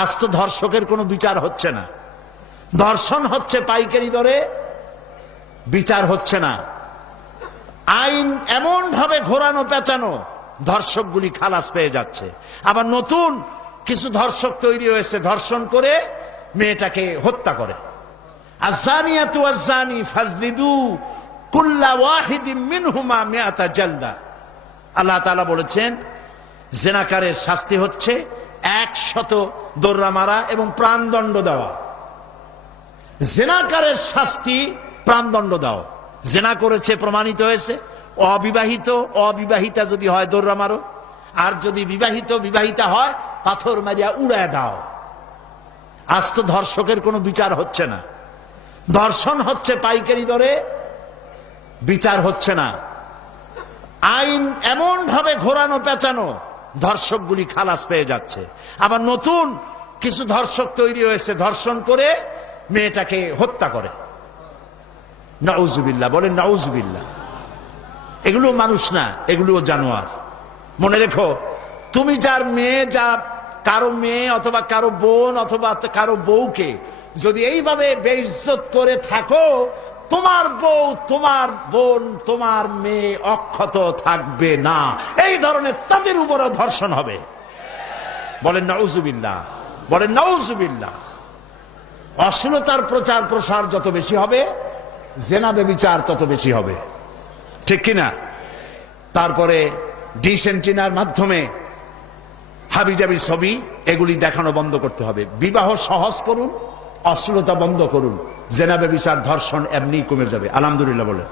আজ তো ধর্ষকের কোনো বিচার হচ্ছে না। ধর্ষণ হচ্ছে পাইকারি দরে, বিচার হচ্ছে না। আইন এমন ভাবে ঘোরানো, পেঁচানো, ধর্ষকগুলি খালাস পেয়ে যাচ্ছে। আবার নতুন কিছু ধর্ষক তৈরি হয়েছে, ধর্ষণ করে মেয়েটাকে হত্যা করে। ফাজলিদু কুল্লা ওয়াহিদিন মিনহুমা জালদা। আল্লাহ বলেছেন, জেনাকারের শাস্তি হচ্ছে একশত দোররা মারা এবং প্রাণদণ্ড দেওয়া। জেনাকারের শাস্তি প্রাণদণ্ড দাও। জেনা করেছে, প্রমাণিত হয়েছে। অবিবাহিত, অবিবাহিতা যদি হয় দৌড়া মারো আর যদি বিবাহিত, বিবাহিতা হয়, পাথর মারিয়া উড়ায় দাও। আজ তো ধর্ষকের কোনো বিচার হচ্ছে না। ধর্ষণ হচ্ছে পাইকারি দরে, বিচার হচ্ছে না। আইন এমন ভাবে ঘোরানো, পেঁচানো ধর্ষকগুলি খালাস পেয়ে যাচ্ছে। আবার নতুন কিছু ধর্ষক তৈরি হয়েছে, ধর্ষণ করে মেয়েটাকে হত্যা করে। নাউজুবিল্লাহ, বলেন নাউজুবিল্লাহ। এগুলো মানুষ না এগুলো জানোয়ার। মনে রেখো, তুমি যার মেয়ে, যা কারও মেয়ে অথবা কারও বোন অথবা কারও বউকে যদি এইভাবে বেইজ্জত করে থাকো তোমার বউ, তোমার বোন, তোমার মেয়ে অক্ষত থাকবে না। এই ধরনের তাদের উপরও ধর্ষণ হবে। বলেন নাউজুবিল্লাহ বলেন নাউজুবিল্লাহ অশ্লীলতার প্রচার প্রসার যত বেশি হবে জেনাবে বিচার তত বেশি হবে। ঠিক কিনা তারপরে ডিসেন্টিনার মাধ্যমে হাবিজাবি ছবি, এগুলি দেখানো বন্ধ করতে হবে। বিবাহ সহজ করুন অশ্লীলতা বন্ধ করুন। জেনাবে বিচার ধর্ষণ এমনি কমে যাবে। আলহামদুলিল্লাহ বলে।